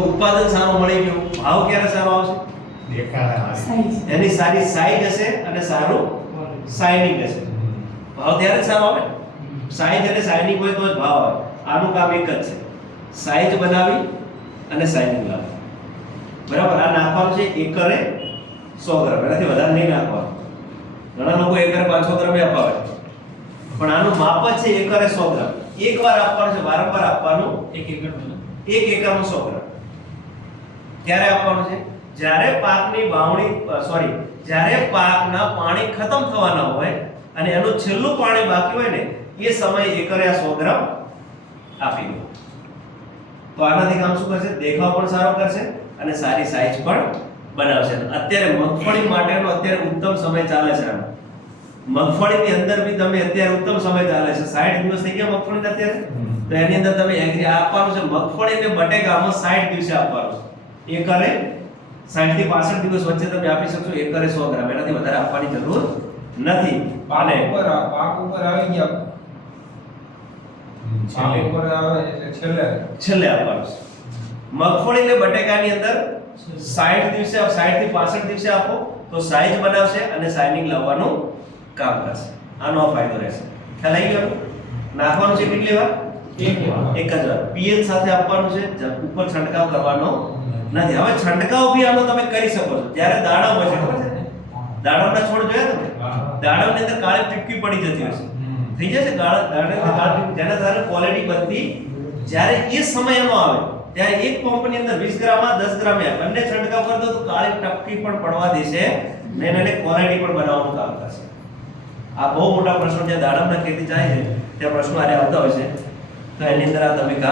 ઉત્પાદન સારું મળી ગયું, ભાવ ક્યારે સારો આવશે? એની સારી સાઈઝ હશે અને સારું શાઇનિંગ હશે. ભાવ ત્યારે સારો આવે. સાઈઝ અને શાઇનિંગ હોય તો જ ભાવ આવે. આનું કામ એક જ છે, સાઈઝ બનાવી અને શાઇનિંગ લાવવી. બરાબર. આ નાખવાનું છે એકરે 100 ગ્રામ, એનાથી વધારે નહીં નાખવાનું. ઘણા લોકો એકરે 500 ગ્રામ અપાવે, પણ આનું માપ જ છે એકરે 100 ગ્રામ. એકવાર આપવાનું છે, વારંવાર આપવાનું. 1 એકરનું 100 ગ્રામ. ક્યારે આપવાનું છે? જ્યારે પાકની વાવણી જ્યારે પાકના પાણી ખતમ થવાના હોય અને એનું છેલ્લું પાણી બાકી હોય ને એ સમયે એકરે આ 100 ગ્રામ આપી દો. તો આનાથી કામ શું કરશે? દેખાવ પણ સારો કરશે અને સારી સાઈઝ પણ બનાવશે. અત્યારે મગફળી માટેનો અત્યારે ઉત્તમ સમય ચાલે છે. આનો મગફળીની અંદર બી તમે અત્યારે ઉત્તમ સમય ચાલે છે. 60 દિવસ થઈ ગયા મગફળીને અત્યારે. તો એની અંદર તમે એગ્રી આપવાનું છે. મગફળી અને બટેકામાં 60 દિવસે આપવાનું છે. એકરે 60 થી 65 દિવસ વચ્ચે તમે આપી શકશો એકરે 100 ગ્રામ. એનાથી વધારે આપવાની જરૂર નથી. અને પાક ઉપર આવી ગયા, પાક ઉપર આવે એટલે છેલ્લે આપવાનું છે. મગફળી અને બટેકાની અંદર 60 દિવસે 60 થી 65 દિવસે આપો તો સાઈઝ બનાવશે અને શાઇનિંગ લાવવાનું કામ કરશે. આનો ફાયદો રહેશે. ખ્યાલ આવી ગયો? નાખવાનું છે કેટલી વાર? એક જ વાર. પીએચ સાથે આપવાનું છે, ઉપર છંટકાવ કરવાનો નથી. હવે છંટકાવ બી આનો તમે કરી શકો છો. જ્યારે દાડમ હોય છે, ખબર છે? દાડમના છોડ જોયા તમે? દાડમની અંદર કાળી ટીપકી પડી જતી હશે. થઈ જશે દાડમની કાળી, જેના કારણે ક્વોલિટી બનતી. જ્યારે એ સમય એનો આવે ત્યારે એક પંપની અંદર 20 ગ્રામ 10 ગ્રામ બંને છંટકાવ કરી દો તો કાળી ટપકી પણ પડવા દેશે ને એને ક્વોલિટી પણ બનાવવાનું કામ કરશે. આ બહુ મોટા પ્રશ્નો જે દાડમના ખેતી જાય છે તે પ્રશ્નો આરે આવતા હોય છે. તો એની અંદર આ તમે કામ